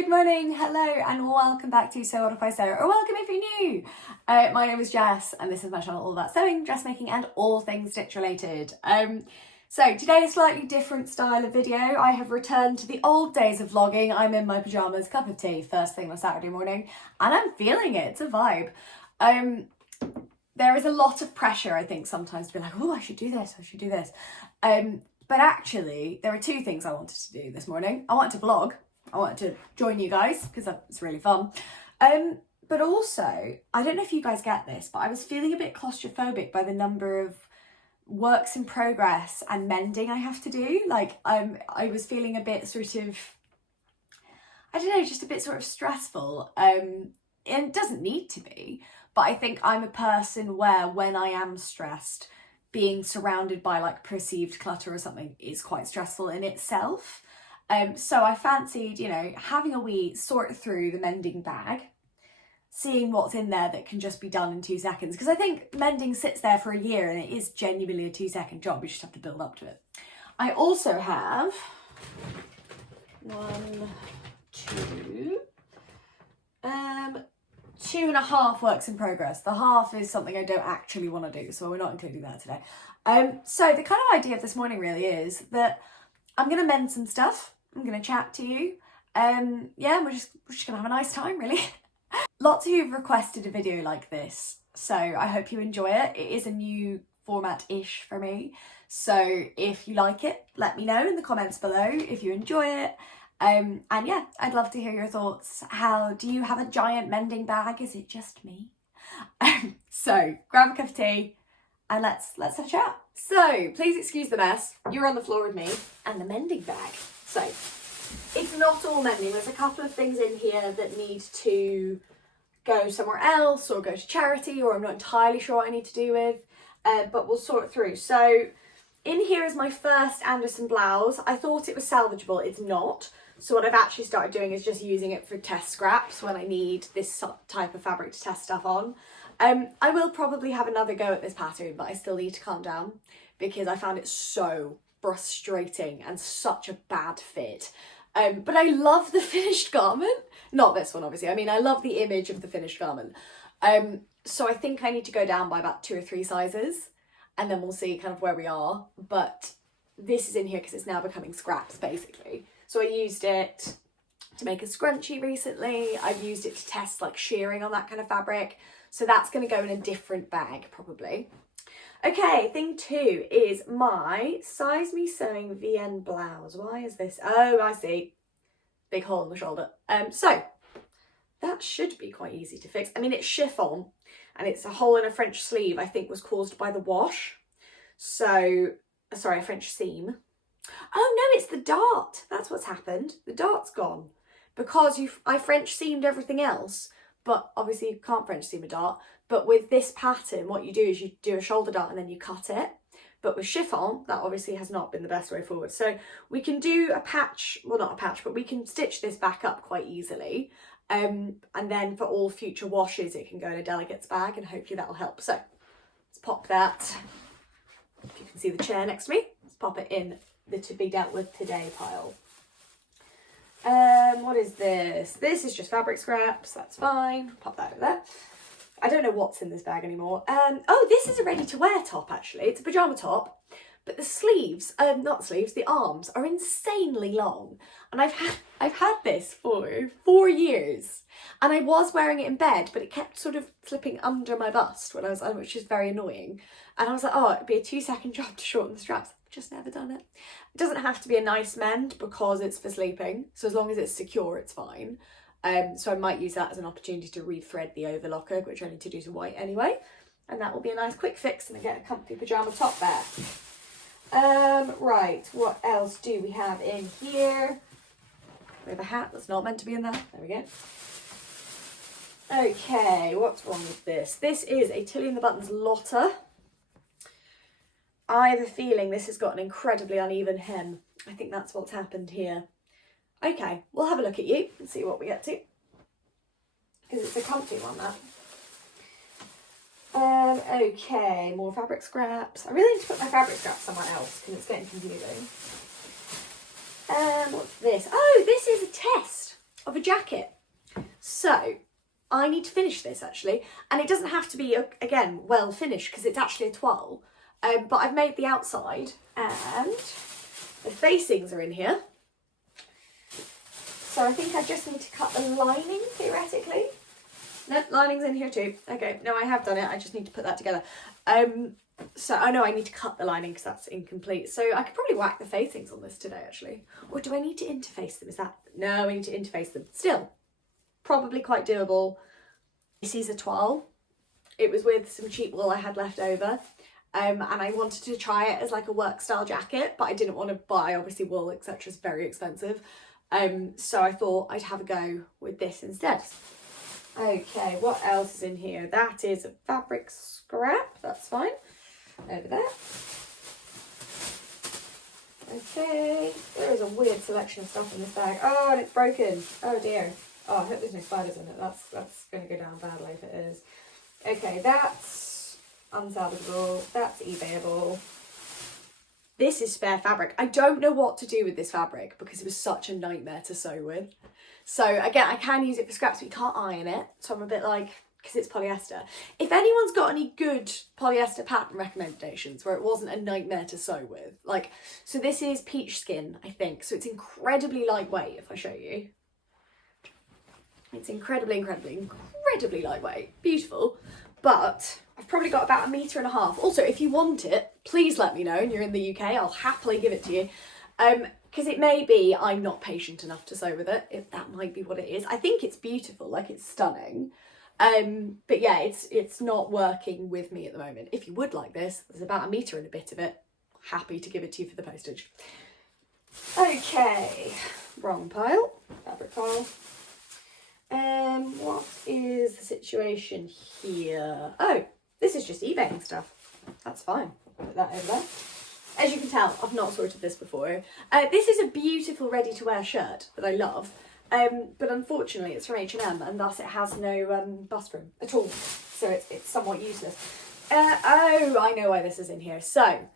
Good morning, hello, and welcome back to So What If I Sew, or welcome if you're new. My name is Jess, and this is my channel all about sewing, dressmaking, and all things stitch related. So today a slightly different style of video. I have returned to the old days of vlogging. I'm in my pyjamas, cup of tea, first thing on Saturday morning, and I'm feeling it. It's a vibe. There is a lot of pressure, I think, sometimes to be like, oh, I should do this, I should do this. But actually, there are two things I wanted to do this morning. I wanted to vlog. I wanted to join you guys because it's really fun. But also, I don't know if you guys get this, but I was feeling a bit claustrophobic by the number of works in progress and mending I have to do. Like, I was feeling a bit sort of, I don't know, just a bit sort of stressful. And it doesn't need to be, but I think I'm a person where when I am stressed, being surrounded by like perceived clutter or something is quite stressful in itself. So I fancied, you know, having a wee sort through the mending bag, seeing what's in there that can just be done in 2 seconds. Because I think mending sits there for a year and it is genuinely a 2-second job. You just have to build up to it. I also have 2.5 works in progress. The half is something I don't actually want to do, so we're not including that today. So the kind of idea of this morning really is that I'm going to mend some stuff. I'm going to chat to you. Yeah, we're just going to have a nice time, really. Lots of you have requested a video like this, so I hope you enjoy it. It is a new format-ish for me. So if you like it, let me know in the comments below if you enjoy it. And yeah, I'd love to hear your thoughts. How do you have a giant mending bag? Is it just me? So grab a cup of tea and let's have a chat. So please excuse the mess. You're on the floor with me and the mending bag. So it's not all mending. There's a couple of things in here that need to go somewhere else or go to charity, or I'm not entirely sure what I need to do with, but we'll sort it through. So in here is my first Anderson blouse. I thought it was salvageable. It's not. So what I've actually started doing is just using it for test scraps when I need this type of fabric to test stuff on. I will probably have another go at this pattern, but I still need to calm down because I found it so frustrating and such a bad fit. But I love the finished garment. Not this one, obviously. I mean, I love the image of the finished garment. So I think I need to go down by about 2 or 3 sizes and then we'll see kind of where we are. But this is in here because it's now becoming scraps, basically. So I used it to make a scrunchie recently. I've used it to test like shearing on that kind of fabric. So that's going to go in a different bag probably. Okay, thing 2 is my Size Me Sewing VN blouse. Why is this? Oh, I see. Big hole in the shoulder. So that should be quite easy to fix. I mean, it's chiffon and it's a hole in a French sleeve, I think was caused by the wash. So, sorry, a French seam. Oh no, it's the dart. That's what's happened. The dart's gone because I French seamed everything else, but obviously you can't French seam a dart. But with this pattern, what you do is you do a shoulder dart and then you cut it. But with chiffon, that obviously has not been the best way forward. So we can do a patch, well not a patch, but we can stitch this back up quite easily. And then for all future washes, it can go in a delegate's bag and hopefully that'll help. So let's pop that, if you can see the chair next to me, let's pop it in the to be dealt with today pile. What is this? This is just fabric scraps, that's fine. Pop that over there. I don't know what's in this bag anymore. Oh, this is a ready to wear top actually. It's a pyjama top, but the sleeves, not sleeves, the arms are insanely long. And I've had this for 4 years. And I was wearing it in bed, but it kept sort of slipping under my bust when I was, which is very annoying. And I was like, oh, it'd be a 2-second job to shorten the straps. Just never done it. It doesn't have to be a nice mend because it's for sleeping. So as long as it's secure, it's fine. So I might use that as an opportunity to rethread the overlocker, which I need to do to white anyway. And that will be a nice quick fix and I get a comfy pyjama top there. Right, what else do we have in here? We have a hat that's not meant to be in there. There we go. Okay, what's wrong with this? This is a Tilly and the Buttons Lotta. I have a feeling this has got an incredibly uneven hem. I think that's what's happened here. Okay, we'll have a look at you and see what we get to. Because it's a comfy one, that. Okay, more fabric scraps. I really need to put my fabric scraps somewhere else because it's getting confusing. What's this? Oh, this is a test of a jacket. So I need to finish this actually, and it doesn't have to be, again, well finished because it's actually a toile, but I've made the outside and the facings are in here. So I think I just need to cut the lining, theoretically. No, lining's in here too. Okay, no, I have done it. I just need to put that together. So I know I need to cut the lining because that's incomplete. So I could probably whack the facings on this today, actually. Or do I need to interface them? Is that... No, I need to interface them. Still, probably quite doable. This is a toile. It was with some cheap wool I had left over. And I wanted to try it as like a work style jacket, but I didn't want to buy, obviously wool, etc. is very expensive. So I thought I'd have a go with this instead. Okay, what else is in here? That is a fabric scrap, that's fine. Over there. Okay, there is a weird selection of stuff in this bag. Oh, and it's broken. Oh dear. Oh, I hope there's no spiders in it. That's going to go down badly if it is. Okay, that's unsalvageable. That's eBayable. This is spare fabric. I don't know what to do with this fabric because it was such a nightmare to sew with. So again, I can use it for scraps, but you can't iron it. So I'm a bit like, because it's polyester. If anyone's got any good polyester pattern recommendations where it wasn't a nightmare to sew with, like, so this is peach skin, I think. So it's incredibly lightweight, if I show you. It's incredibly lightweight. Beautiful. But I've probably got about 1.5 meters. Also, if you want it, please let me know and you're in the UK, I'll happily give it to you. Because it may be I'm not patient enough to sew with it. If that might be what it is. I think it's beautiful, like it's stunning. But yeah, it's not working with me at the moment. If you would like this, there's about 1 meter and a bit of it. Happy to give it to you for the postage. Okay, wrong pile, fabric pile. What is the situation here? Oh, this is just eBaying stuff. That's fine. Put that over there. As you can tell, I've not sorted this before. This is a beautiful ready-to-wear shirt that I love. But unfortunately it's from H&M and thus it has no bust room at all. So it's somewhat useless. Oh, I know why this is in here. So,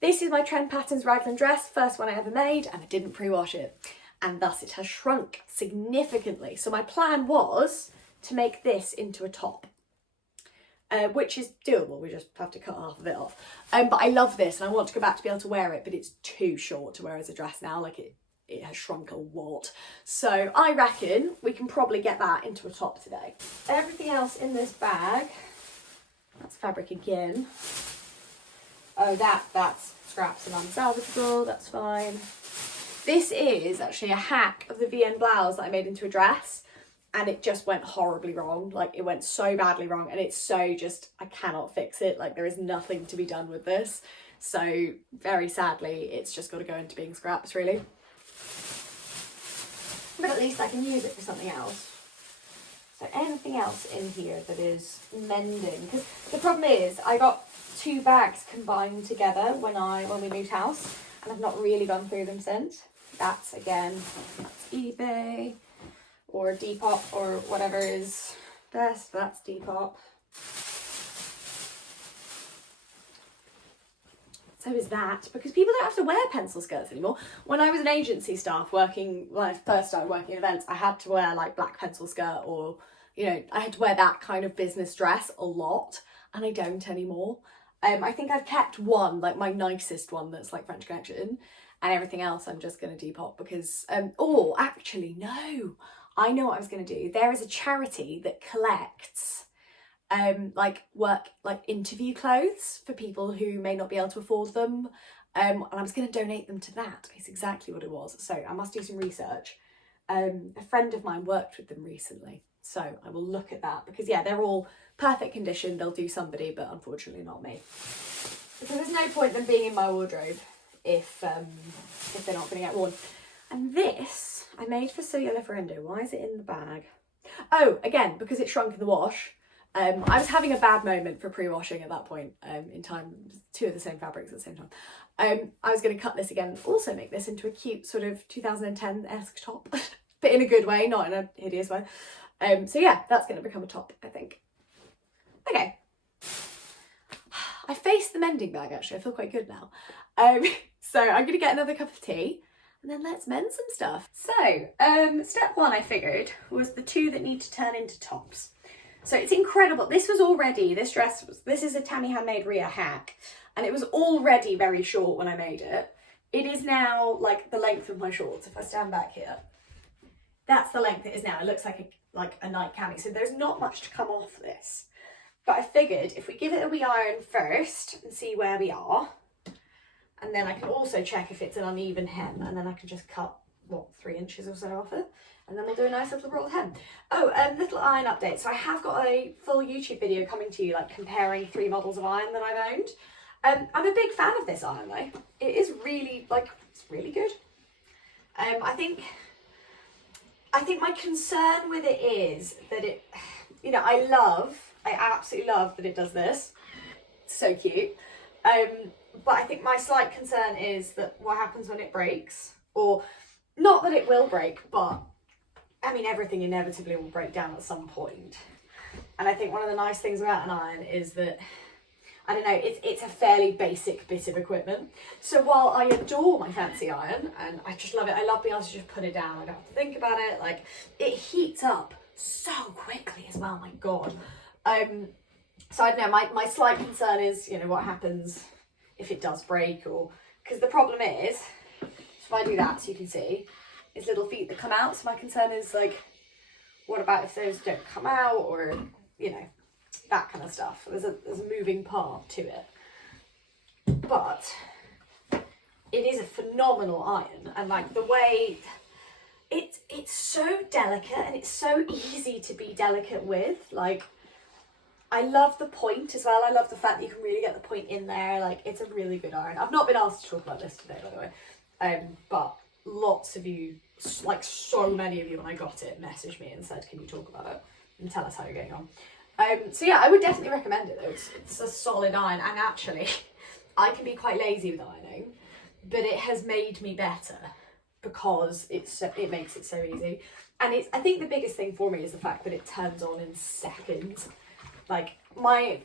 this is my Trend Patterns raglan dress, first one I ever made, and I didn't pre-wash it. And thus it has shrunk significantly. So my plan was to make this into a top. Which is doable, we just have to cut half of it off. But I love this and I want to go back to be able to wear it, but it's too short to wear as a dress now, like it has shrunk a lot. So I reckon we can probably get that into a top today. Everything else in this bag, that's fabric again. Oh, that's scraps and unsalvageable, that's fine. This is actually a hack of the VN blouse that I made into a dress. And it just went horribly wrong. Like it went so badly wrong and it's so just, I cannot fix it. Like there is nothing to be done with this. So very sadly, it's just got to go into being scraps really. But at least I can use it for something else. So anything else in here that is mending? Because the problem is I got 2 bags combined together when we moved house and I've not really gone through them since. That's eBay. Or Depop or whatever is best. That's Depop. So is that, because people don't have to wear pencil skirts anymore. When I was an agency staff working, when I first started working in events, I had to wear like black pencil skirt or, you know, I had to wear that kind of business dress a lot and I don't anymore. I think I've kept one, like my nicest one that's like French Connection, and everything else I'm just going to Depop because, oh, actually, no. I know what I was going to do. There is a charity that collects interview clothes for people who may not be able to afford them. And I was going to donate them to that. It's exactly what it was. So I must do some research. A friend of mine worked with them recently. So I will look at that because yeah, they're all perfect condition. They'll do somebody, but unfortunately not me. Because there's no point them being in my wardrobe if they're not going to get worn. And this I made for Celia Referendo. Why is it in the bag? Oh, again, because it shrunk in the wash. I was having a bad moment for pre-washing at that point in time. 2 of the same fabrics at the same time. I was going to cut this again, also make this into a cute sort of 2010-esque top, but in a good way, not in a hideous way. So yeah, that's going to become a top, I think. Okay. I faced the mending bag actually. I feel quite good now. So I'm going to get another cup of tea. and then let's mend some stuff. So, step one I figured was the two that need to turn into tops. So it's incredible. This was already, this is a Tammy Handmade Rhea hack, and it was already very short when I made it. It is now like the length of my shorts. If I stand back here, that's the length it is now. It looks like a night cami. So there's not much to come off this. But I figured if we give it a wee iron first and see where we are, and then I can also check if it's an uneven hem, and then I can just cut, what, 3 inches or so off it, and then we'll do a nice little rolled hem. Oh, little iron update. So I have got a full YouTube video coming to you, like comparing 3 models of iron that I've owned. I'm a big fan of this iron though. It is really, it's really good. I think my concern with it is that it, you know, I absolutely love that it does this. It's so cute. But I think my slight concern is that what happens when it breaks, or not that it will break, but I mean, everything inevitably will break down at some point. And I think one of the nice things about an iron is that, I don't know, it's a fairly basic bit of equipment. So while I adore my fancy iron, and I just love it, I love being able to just put it down, I don't have to think about it, like, it heats up so quickly as well, my God. So I don't know, my slight concern is, you know, what happens if it does break, or, because the problem is, if I do that so you can see, it's little feet that come out, so my concern is, like, what about if those don't come out, or, you know, that kind of stuff. There's a moving part to it. But it is a phenomenal iron, and like the way it's so delicate, and it's so easy to be delicate with. Like, I love the point as well. I love the fact that you can really get the point in there. Like, it's a really good iron. I've not been asked to talk about this today, by the way, but lots of you, like so many of you when I got it, messaged me and said, can you talk about it and tell us how you're getting on. So yeah, I would definitely recommend it though. It's a solid iron, and actually I can be quite lazy with ironing, but it has made me better because it makes it so easy. And I think the biggest thing for me is the fact that it turns on in seconds. Like my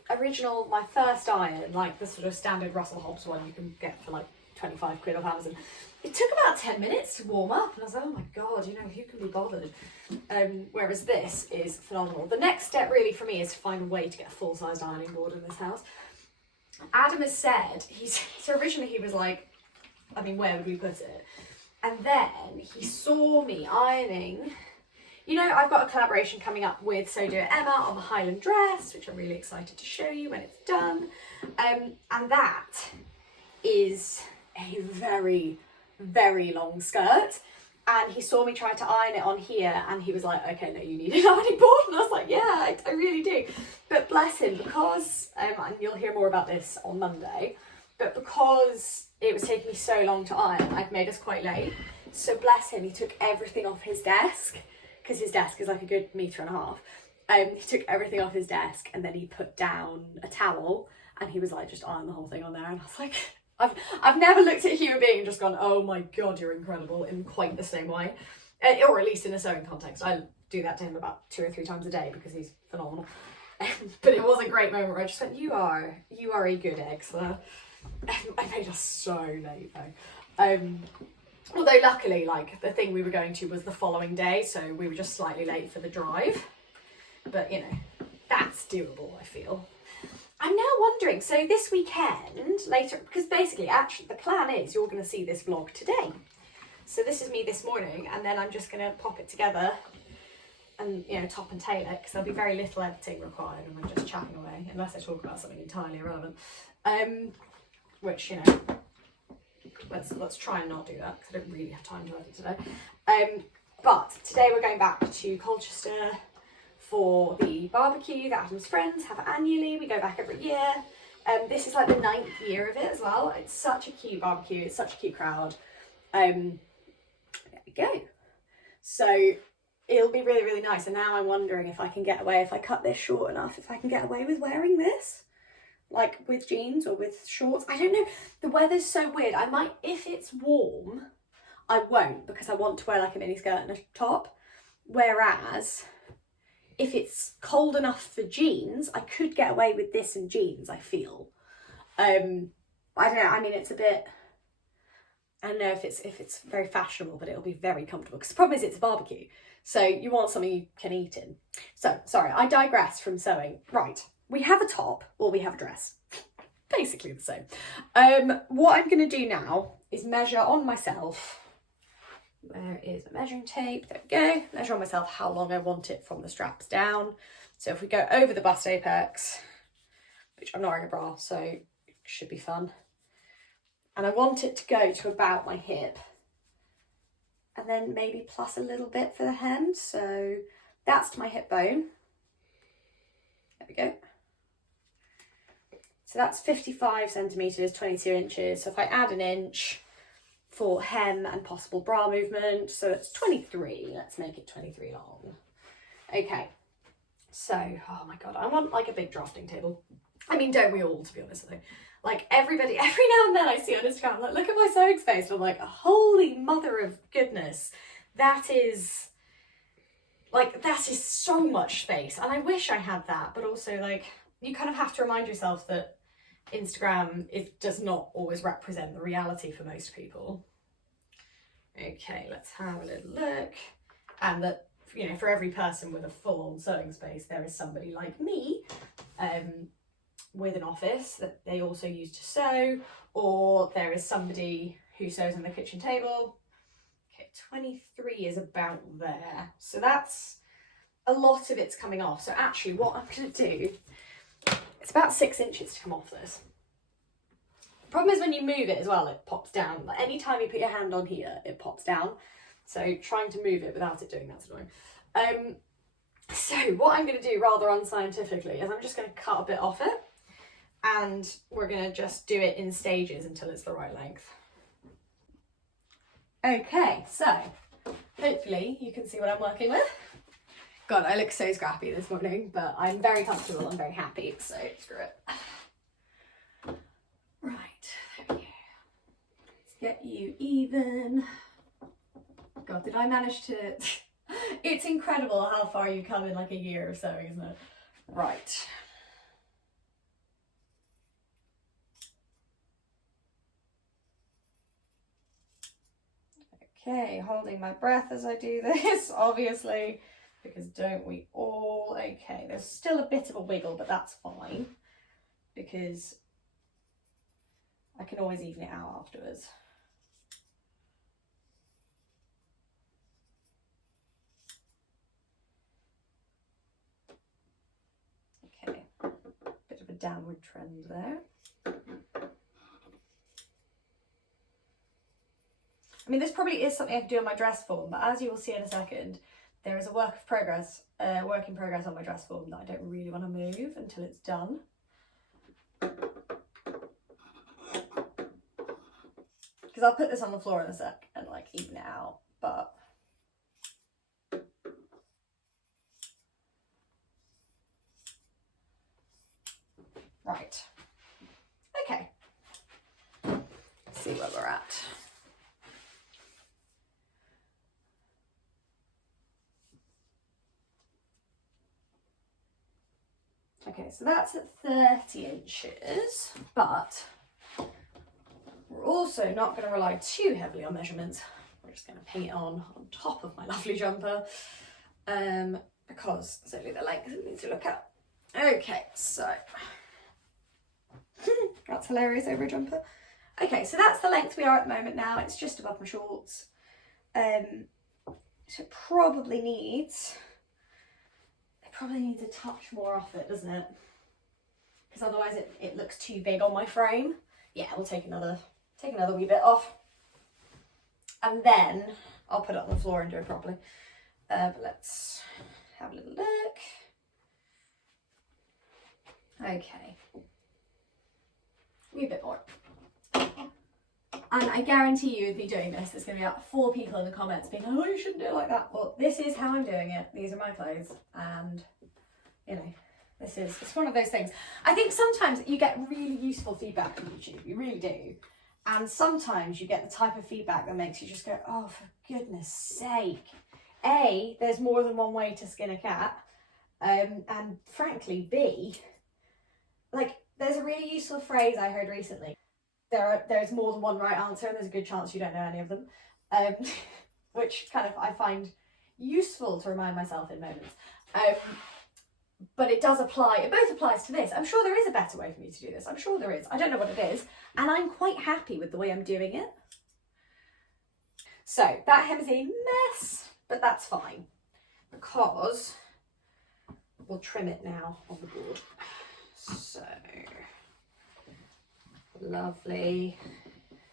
first iron, like the sort of standard Russell Hobbs one you can get for like 25 quid off Amazon, it took about 10 minutes to warm up, and I was like, oh my God, you know, who can be bothered? Whereas this is phenomenal. The next step really for me is to find a way to get a full-sized ironing board in this house. Adam has said, so originally he was like, I mean, where would we put it? And then he saw me ironing. You know, I've got a collaboration coming up with So Do It Emma on the Highland dress, which I'm really excited to show you when it's done. And that is a very, very long skirt. And he saw me try to iron it on here, and he was like, okay, no, you need an ironing board. And I was like, yeah, I really do. But bless him, because, and you'll hear more about this on Monday, but because it was taking me so long to iron, I'd made us quite late. So bless him, he took everything off his desk, because his desk is like a good 1.5 meters. He took everything off his desk, and then he put down a towel, and he was like, just iron the whole thing on there. And I was like, I've never looked at a human being and just gone, oh my God, you're incredible, in quite the same way. Or at least in a sewing context. I do that to him about 2 or 3 times a day because he's phenomenal. But it was a great moment where I just went, you are a good egg, sir. I made us so late though. Although luckily, like, the thing we were going to was the following day, so we were just slightly late for the drive. But, you know, that's doable, I feel. I'm now wondering, so this weekend, later, because basically, actually, the plan is you're going to see this vlog today. So this is me this morning, and then I'm just going to pop it together and, you know, top and tail it, because there'll be very little editing required, and we're just chatting away, unless I talk about something entirely irrelevant. Which, you know, let's try and not do that, because I don't really have time to edit today. But today we're going back to Colchester for the barbecue that Adam's friends have annually. We go back every year. This is like the 9th year of it as well. It's such a cute barbecue. It's such a cute crowd. There we go. So it'll be really, really nice. And now I'm wondering if I can get away, if I cut this short enough, if I can get away with wearing this, like with jeans or with shorts. I don't know. The weather's so weird. I might, if it's warm, I won't, because I want to wear like a mini skirt and a top. Whereas if it's cold enough for jeans, I could get away with this and jeans, I feel. I don't know, I mean, it's a bit, I don't know if it's very fashionable, but it'll be very comfortable, because the problem is it's a barbecue, so you want something you can eat in. So, sorry, I digress from sewing. Right, we have a top, or we have a dress. Basically the same. What I'm going to do now is measure on myself. Where is my measuring tape? There we go. Measure on myself how long I want it from the straps down. So if we go over the bust apex, which I'm not wearing a bra, so it should be fun. And I want it to go to about my hip. And then maybe plus a little bit for the hem. So that's to my hip bone. There we go. So that's 55 centimetres, 22 inches. So if I add an inch for hem and possible bra movement, so it's 23. Let's make it 23 long. Okay. So, oh my God, I want like a big drafting table. I mean, don't we all, to be honest, though? Like everybody, every now and then I see on Instagram, like, look at my sewing space. And I'm like, holy mother of goodness. That is so much space. And I wish I had that, but also like, you kind of have to remind yourself that Instagram does not always represent the reality for most people. Okay, let's have a little look. And that, you know, for every person with a full-on sewing space, there is somebody like me with an office that they also use to sew, or there is somebody who sews on the kitchen table. Okay, 23 is about there. So that's a lot of it's coming off. So actually what I'm going to do, it's about 6 inches to come off this. The problem is when you move it as well, it pops down. Like anytime you put your hand on here, it pops down. So trying to move it without it doing that's annoying. So what I'm going to do rather unscientifically is I'm just going to cut a bit off it, and we're going to just do it in stages until it's the right length. Okay, so hopefully you can see what I'm working with. God, I look so scrappy this morning, but I'm very comfortable and very happy, so screw it. Right, there we go. Let's get you even. God, did I manage to... It's incredible how far you come in like a year of sewing, isn't it? Right. Okay, holding my breath as I do this, obviously, because don't we all? Okay, there's still a bit of a wiggle, but that's fine, because I can always even it out afterwards. Okay, bit of a downward trend there. I mean, this probably is something I could do on my dress form, but as you will see in a second, there is a work in progress on my dress form that I don't really want to move until it's done. Because I'll put this on the floor in a sec and like even it out, but right. Okay. Let's see where we're at. Okay, so that's at 30 inches, but we're also not going to rely too heavily on measurements. We're just going to ping it on top of my lovely jumper, because it's only the length we need to look at. Okay, so that's hilarious over a jumper. Okay, so that's the length we are at the moment now. It's just above my shorts. So it probably needs a touch more off it, doesn't it? Because otherwise it looks too big on my frame. Yeah, we'll take another wee bit off. And then I'll put it on the floor and do it properly. But let's have a little look. Okay. A wee bit more. And I guarantee you with me doing this, there's going to be like 4 people in the comments being like, oh, you shouldn't do it like that. Well, this is how I'm doing it. These are my clothes. And, you know, it's one of those things. I think sometimes you get really useful feedback from YouTube. You really do. And sometimes you get the type of feedback that makes you just go, oh, for goodness sake. A, there's more than one way to skin a cat. And frankly, B, like, there's a really useful phrase I heard recently. there's more than one right answer, and there's a good chance you don't know any of them, which kind of I find useful to remind myself in moments. But it does apply, it both applies to this. I'm sure there is a better way for me to do this. I'm sure there is. I don't know what it is, and I'm quite happy with the way I'm doing it. So that hem is a mess, but that's fine, because we'll trim it now on the board. So lovely.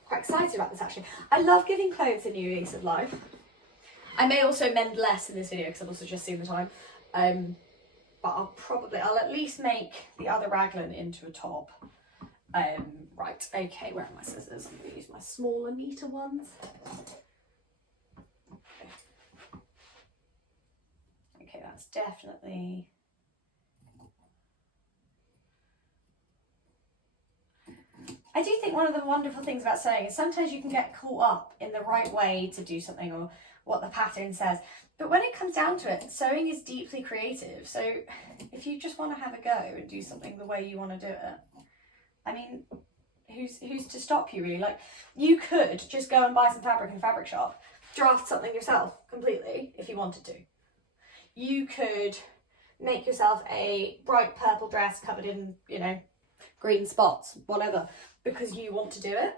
Quite excited about this actually. I love giving clothes a new lease of life. I may also mend less in this video because I've also just seen the time. But I'll at least make the other raglan into a top. Right, okay, where are my scissors? I'm gonna use my smaller, neater ones. Okay, that's definitely... I do think one of the wonderful things about sewing is sometimes you can get caught up in the right way to do something or what the pattern says. But when it comes down to it, sewing is deeply creative. So if you just want to have a go and do something the way you want to do it, I mean, who's to stop you really? Like, you could just go and buy some fabric in a fabric shop, draft something yourself completely if you wanted to. You could make yourself a bright purple dress covered in, you know, green spots, whatever, because you want to do it.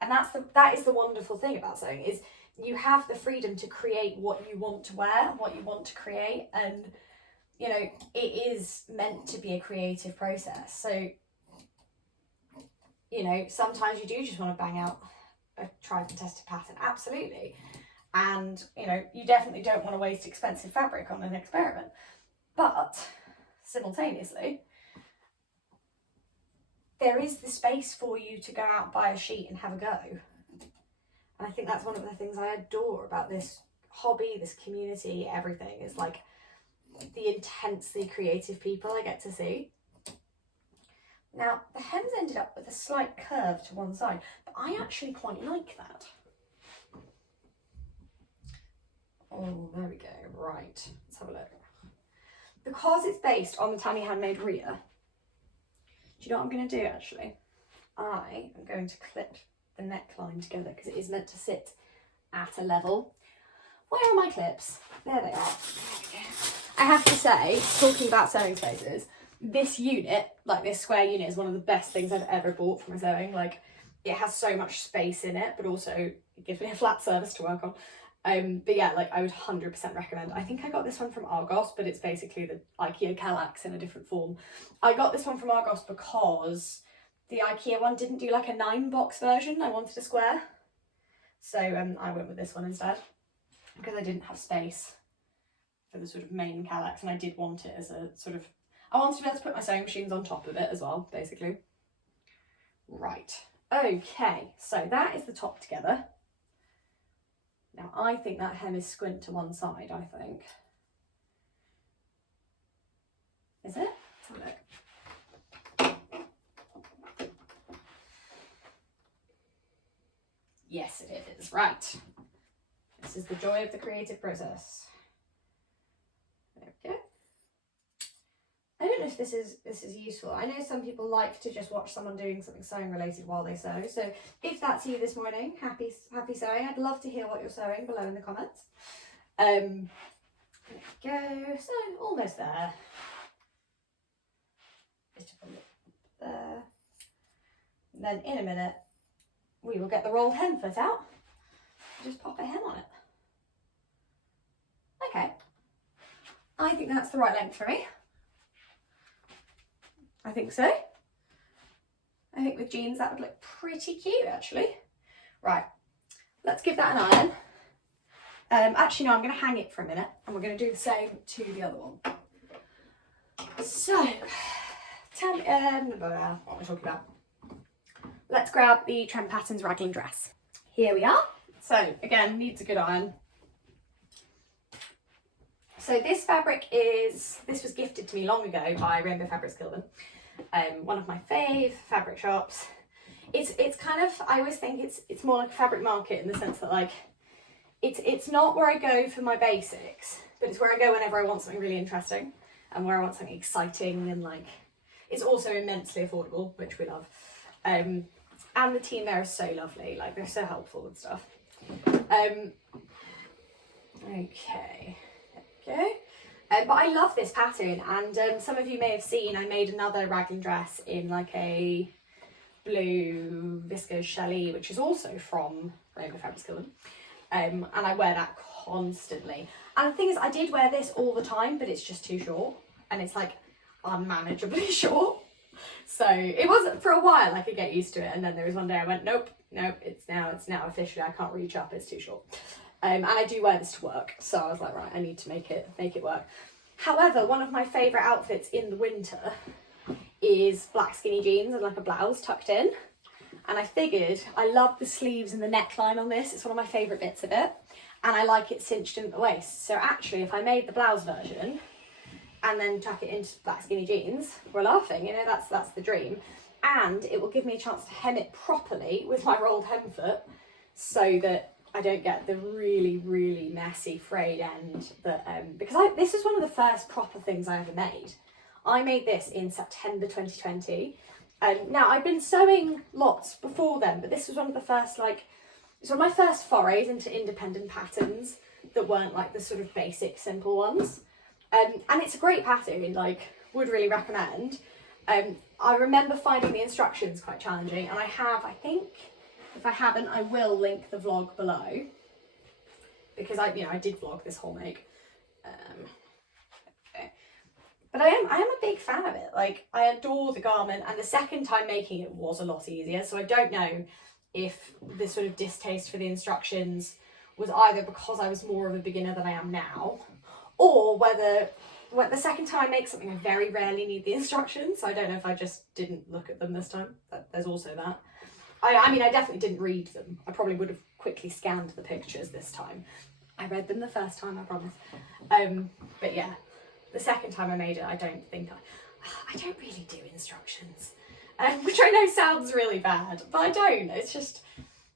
And that is the wonderful thing about sewing, is you have the freedom to create what you want to wear, what you want to create, and you know, it is meant to be a creative process. So, you know, sometimes you do just want to bang out a tried and tested pattern, absolutely. And, you know, you definitely don't want to waste expensive fabric on an experiment. But simultaneously, there is the space for you to go out and buy a sheet and have a go. And I think that's one of the things I adore about this hobby, this community, everything, is like the intensely creative people I get to see. Now, the hem's ended up with a slight curve to one side, but I actually quite like that. Oh, there we go. Right, let's have a look. Because it's based on the Tammy Handmade Rhea, do you know what I'm going to do actually? I am going to clip the neckline together because it is meant to sit at a level. Where are my clips? There they are. There we go. I have to say, talking about sewing spaces, this unit, like this square unit, is one of the best things I've ever bought for my sewing. Like, it has so much space in it, but also it gives me a flat surface to work on. But yeah, like I would 100% recommend. I think I got this one from Argos, but it's basically the IKEA Kallax in a different form. I got this one from Argos because the IKEA one didn't do like a 9-box version. I wanted a square. So I went with this one instead because I didn't have space for the sort of main Kallax, and I did want it as a sort of, I wanted to be able to put my sewing machines on top of it as well, basically. Right, okay, so that is the top together. Now I think that hem is squint to one side, I think. Is it? Let's have a look. Yes, it is. Right. This is the joy of the creative process. There we go. I don't know if this is useful. I know some people like to just watch someone doing something sewing related while they sew. So if that's you this morning, happy sewing. I'd love to hear what you're sewing below in the comments. There we go. So almost there. Bit of a lip there. And then in a minute, we will get the rolled hem foot out. Just pop a hem on it. Okay. I think that's the right length for me. I think so. I think with jeans that would look pretty cute actually. Right, let's give that an iron. Actually no, I'm going to hang it for a minute and we're going to do the same to the other one. So, tell me, what am I talking about? Let's grab the Trend Patterns raglan dress. Here we are. So again, needs a good iron. So this fabric was gifted to me long ago by Rainbow Fabrics Kilburn. One of my fave fabric shops. It's kind of, I always think it's more like a fabric market in the sense that like it's not where I go for my basics, but it's where I go whenever I want something really interesting and where I want something exciting, and like it's also immensely affordable, which we love. And the team there is so lovely, like they're so helpful with stuff. Okay, there we go. But I love this pattern, and some of you may have seen I made another raglan dress in like a blue viscose challis, which is also from Rainbow Fabrics Kilburn, and I wear that constantly. And the thing is, I did wear this all the time, but it's just too short, and it's like unmanageably short. So it wasn't for a while. I could get used to it, and then there was one day I went, nope, it's now officially I can't reach up. It's too short. And I do wear this to work, so I was like, right, I need to make it work. However, one of my favourite outfits in the winter is black skinny jeans and like a blouse tucked in. And I figured I love the sleeves and the neckline on this. It's one of my favourite bits of it. And I like it cinched in at the waist. So actually, if I made the blouse version and then tuck it into black skinny jeans, we're laughing, you know, that's the dream. And it will give me a chance to hem it properly with my rolled hem foot so that I don't get the really, really messy frayed end that, because this is one of the first proper things I ever made. I made this in September 2020. Now I've been sewing lots before then, but this was one of the first, it's one of my first forays into independent patterns that weren't like the sort of basic simple ones. And it's a great pattern, like would really recommend. I remember finding the instructions quite challenging, and I think, if I haven't, I will link the vlog below, because I did vlog this whole make. Okay. But I am a big fan of it. Like, I adore the garment, and the second time making it was a lot easier. So I don't know if the sort of distaste for the instructions was either because I was more of a beginner than I am now, or whether the second time I make something, I very rarely need the instructions. So I don't know if I just didn't look at them this time. There's also that. I mean, I definitely didn't read them. I probably would have quickly scanned the pictures this time. I read them the first time, I promise. But yeah, the second time I made it, I don't really do instructions. Which I know sounds really bad, but I don't. It's just,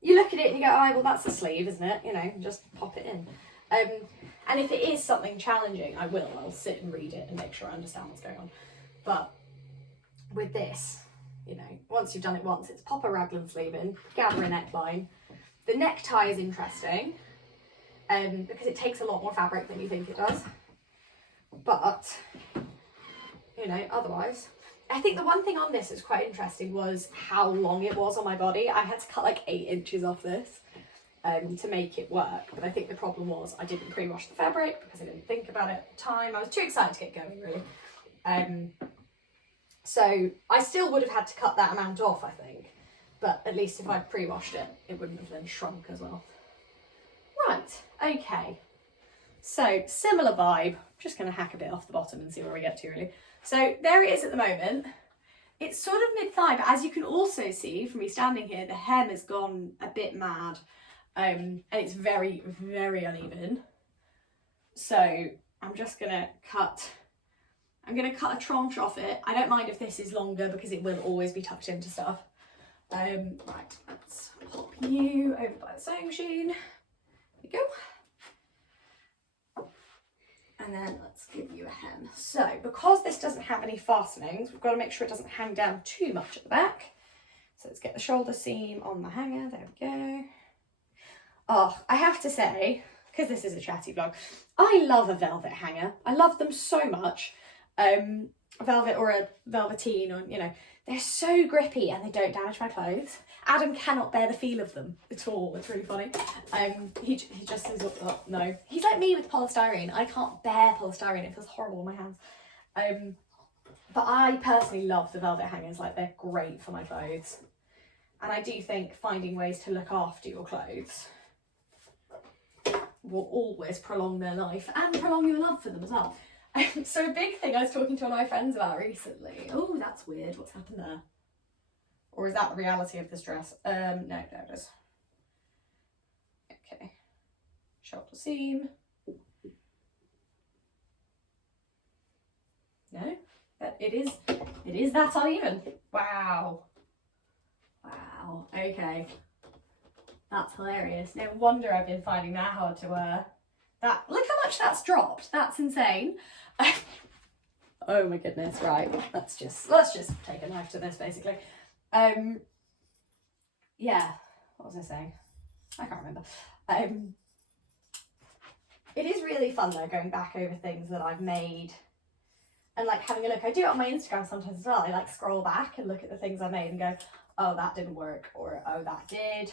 you look at it and you go, oh, well, that's a sleeve, isn't it? You know, just pop it in. And if it is something challenging, I'll sit and read it and make sure I understand what's going on. But with this, you know, once you've done it once, it's pop a raglan sleeve in, gather a neckline. The necktie is interesting, because it takes a lot more fabric than you think it does. But, you know, otherwise, I think the one thing on this that's quite interesting was how long it was on my body. I had to cut like 8 inches off this to make it work. But I think the problem was I didn't pre-wash the fabric because I didn't think about it at the time. I was too excited to get going, really. So I still would have had to cut that amount off, I think. But at least if I'd pre-washed it, it wouldn't have then shrunk as well. Right, okay. So similar vibe. Just going to hack a bit off the bottom and see where we get to, really. So there it is at the moment. It's sort of mid-thigh, but as you can also see from me standing here, the hem has gone a bit mad. And it's very, very uneven. So I'm just going to cut a tranche off it. I don't mind if this is longer because it will always be tucked into stuff. Right, let's pop you over by the sewing machine. There we go. And then let's give you a hem. So because this doesn't have any fastenings, we've got to make sure it doesn't hang down too much at the back. So let's get the shoulder seam on the hanger. There we go. Oh, I have to say, because this is a chatty vlog, I love a velvet hanger. I love them so much. A velvet or a velveteen, or, you know, they're so grippy and they don't damage my clothes. Adam cannot bear the feel of them at all. It's really funny. He just says, oh, no. He's like me with polystyrene. I can't bear polystyrene. It feels horrible on my hands. But I personally love the velvet hangers. Like, they're great for my clothes. And I do think finding ways to look after your clothes will always prolong their life and prolong your love for them as well. So a big thing I was talking to one of my friends about recently. Oh, that's weird. What's happened there? Or is that the reality of this dress? No, it is. Okay. Shoulder seam. No, it is that uneven. Wow. Wow. Okay. That's hilarious. No wonder I've been finding that hard to wear. Look how much that's dropped. That's insane. Oh my goodness. Right. Let's just take a knife to this, basically. yeah, what was I saying? I can't remember. It is really fun though, going back over things that I've made and like having a look. I do it on my Instagram sometimes as well. I like scroll back and look at the things I made and go, oh, that didn't work, or oh, that did.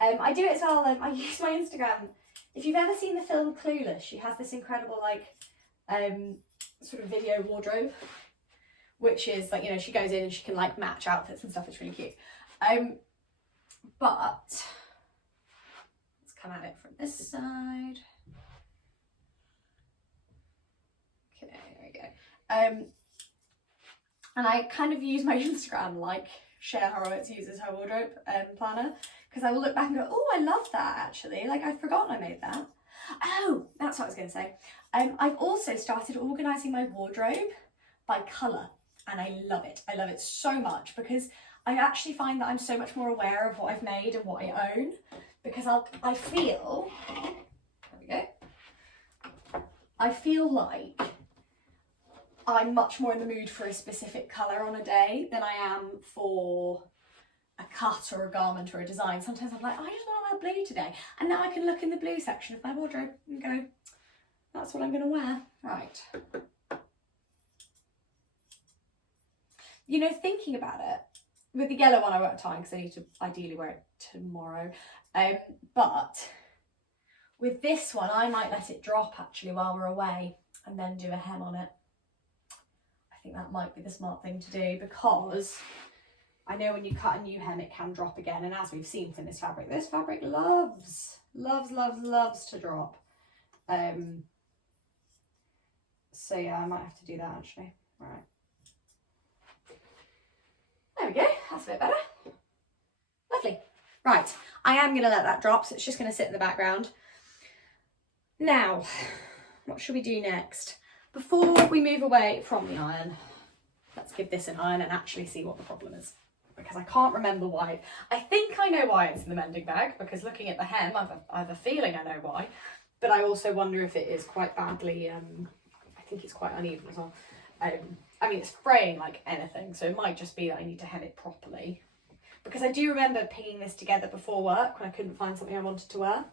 I do it as well. I use my Instagram. If you've ever seen the film Clueless, she has this incredible like sort of video wardrobe, which is like, you know, she goes in and she can like match outfits and stuff. It's really cute. But let's come at it from this side. Okay, there we go. And I kind of use my Instagram like Cher Horowitz uses her wardrobe planner, because I will look back and go, oh, I love that actually. Like, I'd forgotten I made that. Oh, that's what I was going to say. I've also started organising my wardrobe by colour, and I love it. I love it so much because I actually find that I'm so much more aware of what I've made and what I own, because I feel, there we go, I feel like I'm much more in the mood for a specific colour on a day than I am for a cut or a garment or a design. Sometimes I'm like, I just want to wear blue today. And now I can look in the blue section of my wardrobe and go, that's what I'm going to wear. Right. You know, thinking about it, with the yellow one I won't tie because I need to ideally wear it tomorrow. But with this one, I might let it drop actually while we're away and then do a hem on it. I think that might be the smart thing to do, because I know when you cut a new hem it can drop again, and as we've seen from this fabric loves to drop. So yeah, I might have to do that actually. Right. There we go, that's a bit better. Lovely. Right, I am going to let that drop, so it's just going to sit in the background. Now, what should we do next? Before we move away from the iron, let's give this an iron and actually see what the problem is, because I can't remember why. I think I know why it's in the mending bag, because looking at the hem, I have a feeling I know why, but I also wonder if it is quite badly, I think it's quite uneven as well. I mean, it's fraying like anything, so it might just be that I need to hem it properly, because I do remember pinging this together before work when I couldn't find something I wanted to wear.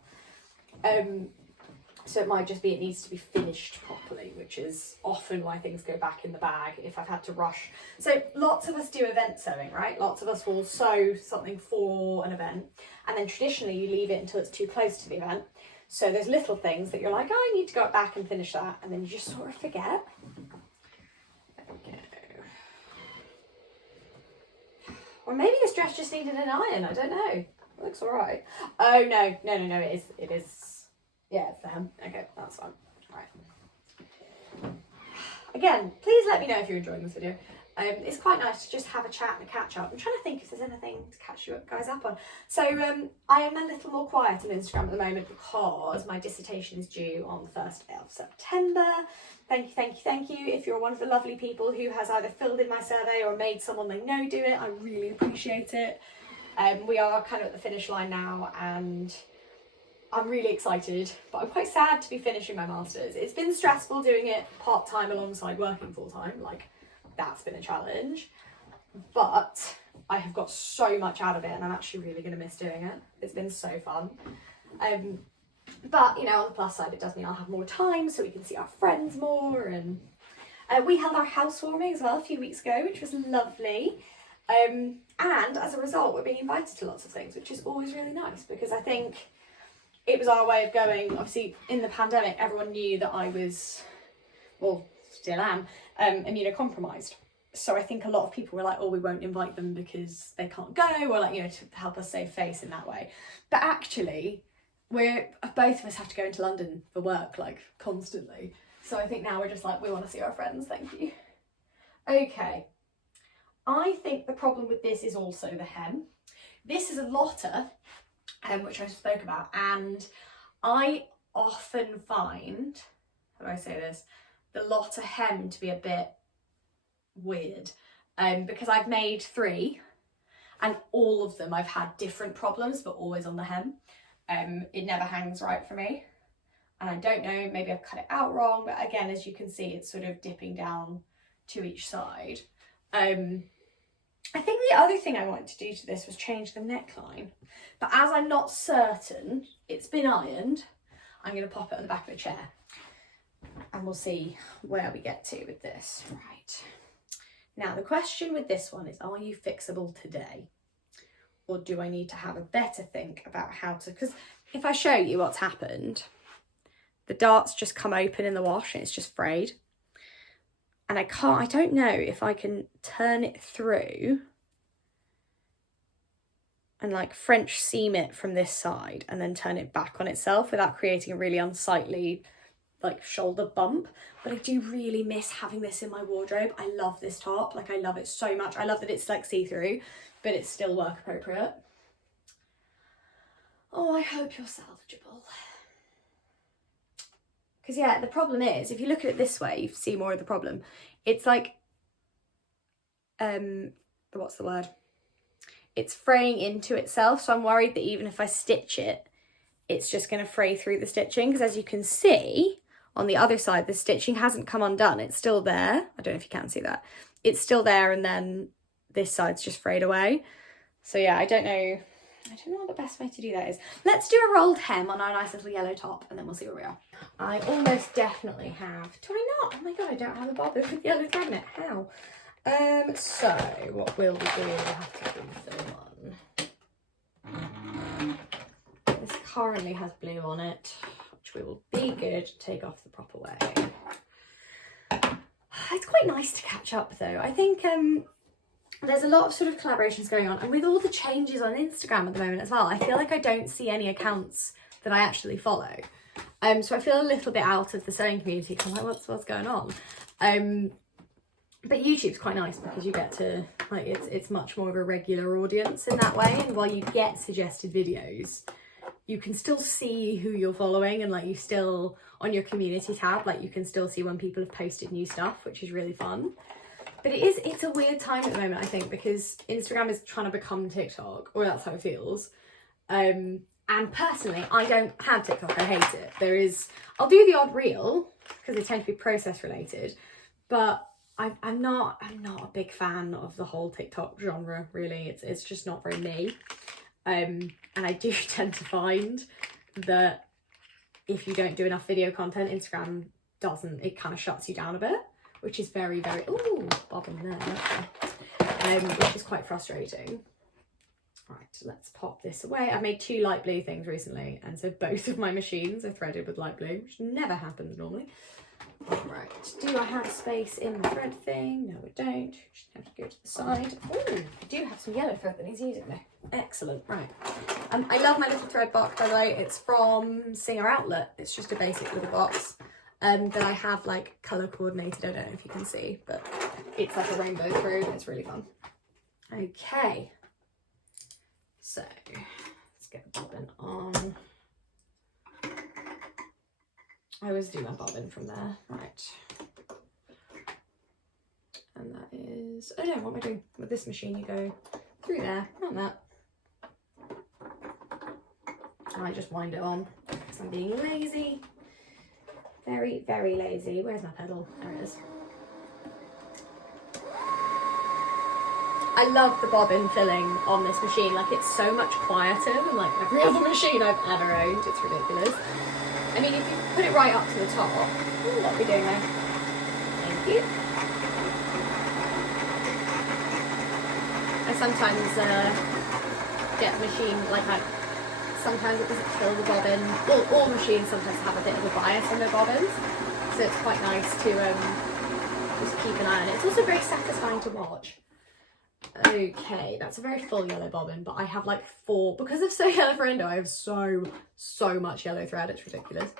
So it might just be it needs to be finished properly, which is often why things go back in the bag if I've had to rush. So lots of us do event sewing, right? Lots of us will sew something for an event, and then traditionally you leave it until it's too close to the event. So there's little things that you're like, oh, I need to go back and finish that, and then you just sort of forget. There we go. Or maybe this dress just needed an iron, I don't know. It looks all right. Oh, no, it is. Yeah, it's them. Okay, that's fine. Right. Again, please let me know if you're enjoying this video. It's quite nice to just have a chat and a catch up. I'm trying to think if there's anything to catch you guys up on. So I am a little more quiet on Instagram at the moment because my dissertation is due on the 1st of September. Thank you. If you're one of the lovely people who has either filled in my survey or made someone they know do it, I really appreciate it. We are kind of at the finish line now, and I'm really excited, but I'm quite sad to be finishing my masters. It's been stressful doing it part-time alongside working full-time, like that's been a challenge, but I have got so much out of it and I'm actually really going to miss doing it. It's been so fun. But you know, on the plus side, it does mean I'll have more time so we can see our friends more, and we held our housewarming as well a few weeks ago, which was lovely. And as a result, we're being invited to lots of things, which is always really nice, because I think it was our way of going. Obviously, in the pandemic, everyone knew that I was, well, still am, immunocompromised. So I think a lot of people were like, oh, we won't invite them because they can't go, or like, you know, to help us save face in that way. But actually, both of us have to go into London for work, like, constantly. So I think now we're just like, we want to see our friends, thank you. Okay. I think the problem with this is also the hem. This is a lotter, which I spoke about, and I often find, how do I say this, the lotter hem to be a bit weird, because I've made 3 and all of them I've had different problems, but always on the hem. It never hangs right for me, and I don't know, maybe I've cut it out wrong, but again, as you can see, it's sort of dipping down to each side. I think the other thing I wanted to do to this was change the neckline, but as I'm not certain it's been ironed, I'm going to pop it on the back of a chair and we'll see where we get to with this. Right. Now the question with this one is, are you fixable today? Or do I need to have a better think about how to, because if I show you what's happened, the dart's just come open in the wash and it's just frayed. And I don't know if I can turn it through and like French seam it from this side and then turn it back on itself without creating a really unsightly like shoulder bump. But I do really miss having this in my wardrobe. I love this top, like I love it so much. I love that it's like see-through, but it's still work appropriate. Oh, I hope you're salvageable. Because yeah, the problem is, if you look at it this way, you see more of the problem. It's like, what's the word? It's fraying into itself. So I'm worried that even if I stitch it, it's just going to fray through the stitching. Because as you can see, on the other side, the stitching hasn't come undone. It's still there. I don't know if you can see that. It's still there, and then this side's just frayed away. So yeah, I don't know what the best way to do that is. Let's do a rolled hem on our nice little yellow top, and then we'll see where we are. I almost definitely have. Do I not? Oh my god, I don't have a bobbin with yellow thread in it. How? So what will we do? We'll have to do one. This currently has blue on it, which we will be good to take off the proper way. It's quite nice to catch up though. I think there's a lot of sort of collaborations going on, and with all the changes on Instagram at the moment as well, I feel like I don't see any accounts that I actually follow. So I feel a little bit out of the sewing community. I'm like, what's going on? But YouTube's quite nice because you get to, like, it's much more of a regular audience in that way. And while you get suggested videos, you can still see who you're following, and like you still, on your community tab, like you can still see when people have posted new stuff, which is really fun. But it's a weird time at the moment, I think, because Instagram is trying to become TikTok, or that's how it feels. And personally, I don't have TikTok. I hate it. I'll do the odd reel because they tend to be process related, but I'm not a big fan of the whole TikTok genre, really. It's just not very me. And I do tend to find that if you don't do enough video content, Instagram it kind of shuts you down a bit, which is very, very, ooh, bobbin there, which is quite frustrating. Right, let's pop this away. I've made 2 light blue things recently, and so both of my machines are threaded with light blue, which never happens normally. Right, do I have space in the thread thing? No, I don't. Just have to go to the side. Oh, I do have some yellow thread that needs using though. Excellent, right. I love my little thread box, by the way. It's from Singer Outlet. It's just a basic little box that I have like colour coordinated. I don't know if you can see, but it's like a rainbow through. It's really fun. Okay, so let's get the bobbin on. I always do my bobbin from there, right. And that is, oh no, what am I doing? With this machine you go through there, not that. And I just wind it on because I'm being lazy. Very, very lazy. Where's my pedal? There it is. I love the bobbin filling on this machine. Like, it's so much quieter than like every other machine I've ever owned. It's ridiculous. I mean, if you put it right up to the top, ooh, what are we doing there? Thank you. I sometimes get the machine, like sometimes it doesn't fill the bobbin. All machines sometimes have a bit of a bias on their bobbins, so it's quite nice to just keep an eye on it. It's also very satisfying to watch. Okay, that's a very full yellow bobbin, but I have like 4, because of So Yellow Friendo, I have so much yellow thread, it's ridiculous.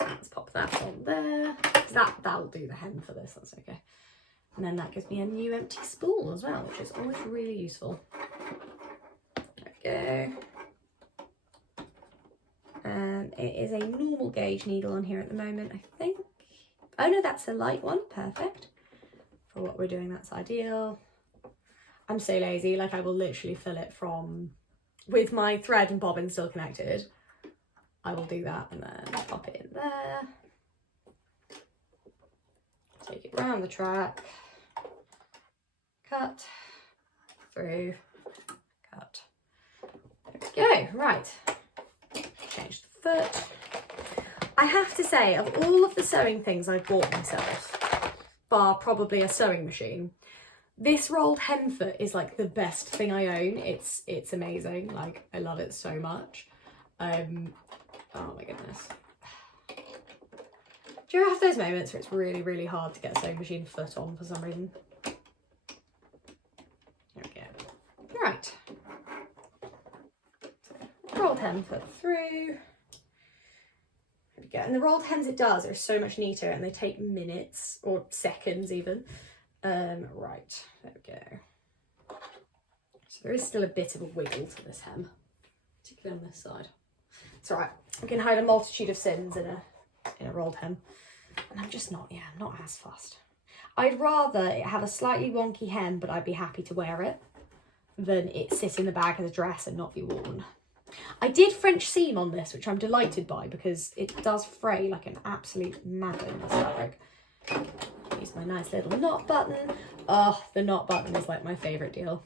Let's pop that on there. That'll do the hem for this, that's okay. And then that gives me a new empty spool as well, which is always really useful. There we go. It is a normal gauge needle on here at the moment, I think. Oh no, that's a light one, perfect. For what we're doing, that's ideal. I'm so lazy, like I will literally fill it from, with my thread and bobbin still connected, I will do that and then pop it in there. Take it round the track, cut, through, cut. There we go, right. Change the foot. I have to say, of all of the sewing things I've bought myself, bar probably a sewing machine, this rolled hem foot is like the best thing I own. It's amazing. Like, I love it so much. Oh my goodness. Do you ever have those moments where it's really, really hard to get a sewing machine foot on for some reason? There we go. Right. So, rolled hem foot through. There we go. And the rolled hems it does are so much neater, and they take minutes or seconds even. Right, there we go. So there is still a bit of a wiggle to this hem, particularly on this side. It's all right. I can hide a multitude of sins in a rolled hem, and I'm just not, I'm not as fussed. I'd rather it have a slightly wonky hem, but I'd be happy to wear it, than it sit in the bag as a dress and not be worn. I did French seam on this, which I'm delighted by, because it does fray like an absolute madman in this fabric. Use my nice little knot button. Oh, the knot button is like my favourite deal.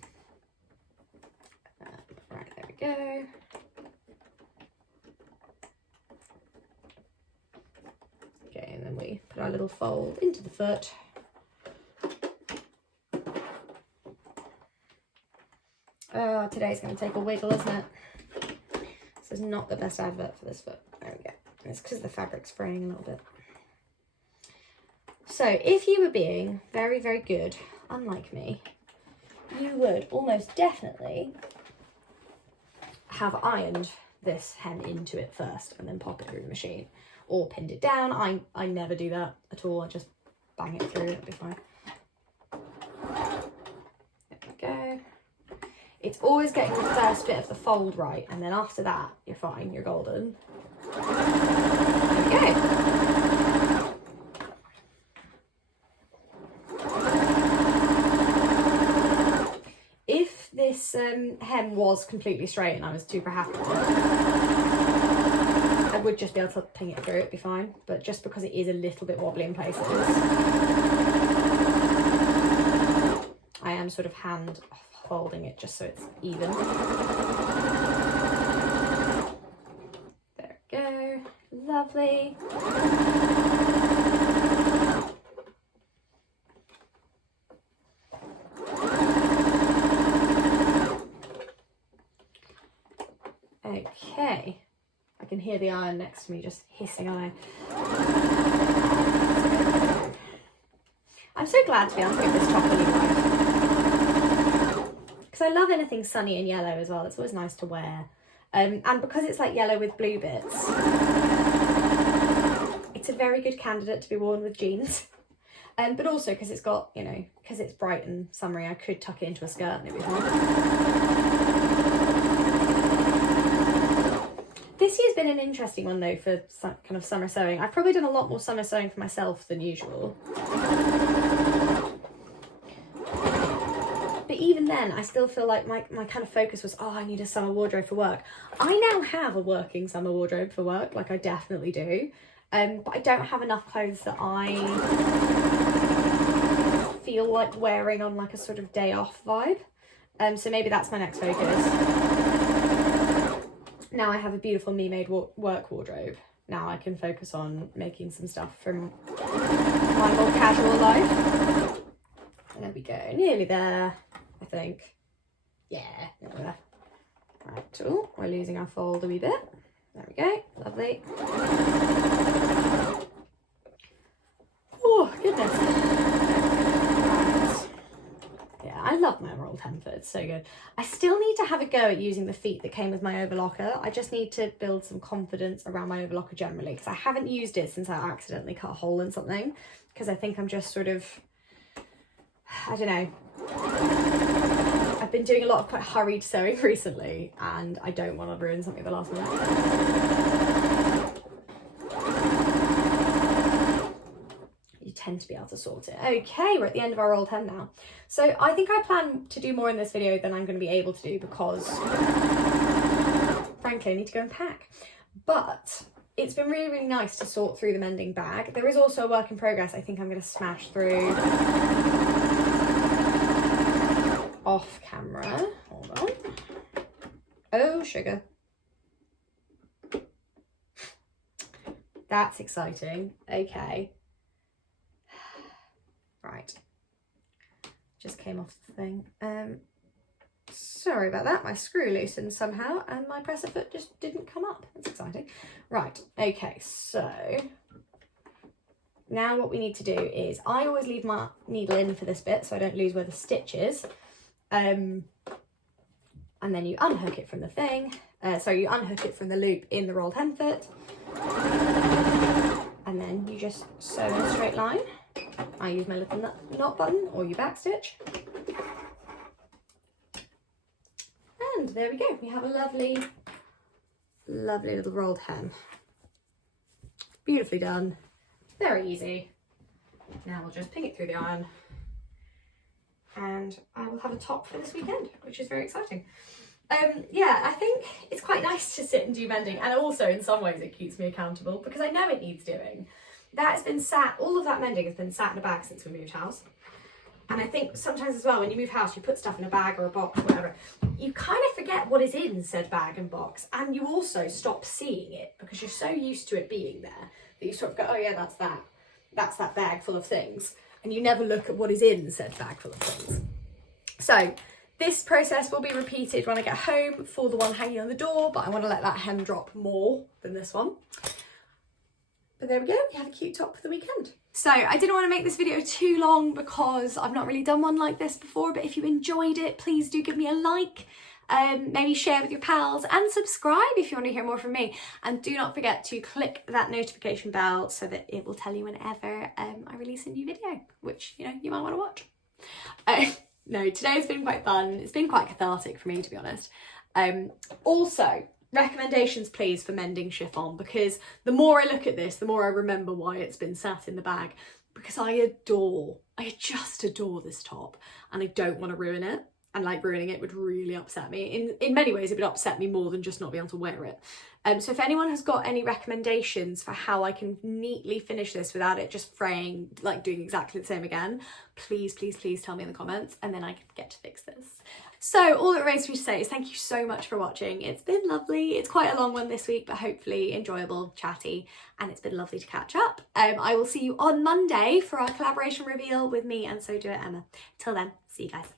Right, there we go. Okay, and then we put our little fold into the foot. Oh, today's going to take a wiggle, isn't it? This is not the best advert for this foot. There we go. And it's because the fabric's fraying a little bit. So if you were being very, very good, unlike me, you would almost definitely have ironed this hem into it first and then pop it through the machine, or pinned it down. I never do that at all. I just bang it through, it'll be fine. There we go. It's always getting the first bit of the fold right, and then after that, you're fine, you're golden. There we go. If this hem was completely straight and I was super happy with it, I would just be able to ping it through, it'd be fine. But just because it is a little bit wobbly in places, I am sort of hand folding it just so it's even. There we go, lovely. Okay, I can hear the iron next to me just hissing away. I'm so glad to be able to get this top anyway. Because I love anything sunny and yellow as well. It's always nice to wear. And because it's like yellow with blue bits, it's a very good candidate to be worn with jeans. But also because it's got, you know, because it's bright and summery, I could tuck it into a skirt and it'd be fine. This year's been an interesting one though for some kind of summer sewing. I've probably done a lot more summer sewing for myself than usual. But even then, I still feel like my kind of focus was, oh, I need a summer wardrobe for work. I now have a working summer wardrobe for work, like I definitely do. But I don't have enough clothes that I feel like wearing on like a sort of day off vibe. So maybe that's my next focus. Now I have a beautiful me-made work wardrobe. Now I can focus on making some stuff from my more casual life. There we go, nearly there, I think. Yeah, nearly there. Right, oh, we're losing our fold a wee bit. There we go, lovely. Oh, goodness. Right. Yeah, I love my rolled hem foot, it's so good. I still need to have a go at using the feet that came with my overlocker. I just need to build some confidence around my overlocker generally, because I haven't used it since I accidentally cut a hole in something, because I think I'm just sort of, I don't know. I've been doing a lot of quite hurried sewing recently, and I don't want to ruin something at the last minute. You tend to be able to sort it. Okay, we're at the end of our rolled hem now. So I think I plan to do more in this video than I'm going to be able to do because, frankly, I need to go and pack. But it's been really, really nice to sort through the mending bag. There is also a work in progress I think I'm going to smash through. off camera. Hold on. Oh, sugar. That's exciting. Okay. Right. Just came off the thing. Sorry about that. My screw loosened somehow and my presser foot just didn't come up. That's exciting. Right. Okay. So now what we need to do is, I always leave my needle in for this bit so I don't lose where the stitch is. And then you unhook it from the thing. So you unhook it from the loop in the rolled hem foot. And then you just sew in a straight line. I use my little knot button or your back stitch. And there we go. We have a lovely, lovely little rolled hem. Beautifully done. Very easy. Now we'll just ping it through the iron. And I will have a top for this weekend, which is very exciting. Yeah, I think it's quite nice to sit and do mending, and also in some ways it keeps me accountable because I know it needs doing. That's been sat, all of that mending has been sat in a bag since we moved house. And I think sometimes as well, when you move house, you put stuff in a bag or a box or whatever, you kind of forget what is in said bag and box, and you also stop seeing it because you're so used to it being there that you sort of go, oh yeah, that's that bag full of things, and you never look at what is in said bag full of things. So this process will be repeated when I get home for the one hanging on the door, but I want to let that hem drop more than this one. But there we go, we have a cute top for the weekend. So I didn't want to make this video too long because I've not really done one like this before, but if you enjoyed it, please do give me a like, maybe share with your pals, and subscribe if you want to hear more from me. And do not forget to click that notification bell so that it will tell you whenever I release a new video, which, you know, you might want to watch. No, today's been quite fun. It's been quite cathartic for me, to be honest. Also, recommendations please for mending chiffon, because the more I look at this, the more I remember why it's been sat in the bag, because I just adore this top, and I don't want to ruin it. And like, ruining it would really upset me. In many ways, it would upset me more than just not being able to wear it. So if anyone has got any recommendations for how I can neatly finish this without it just fraying, like doing exactly the same again, please, please, please tell me in the comments, and then I can get to fix this. So all that remains for me to say is thank you so much for watching. It's been lovely. It's quite a long one this week, but hopefully enjoyable, chatty, and it's been lovely to catch up. I will see you on Monday for our collaboration reveal with me and So Do It Emma. Till then, see you guys.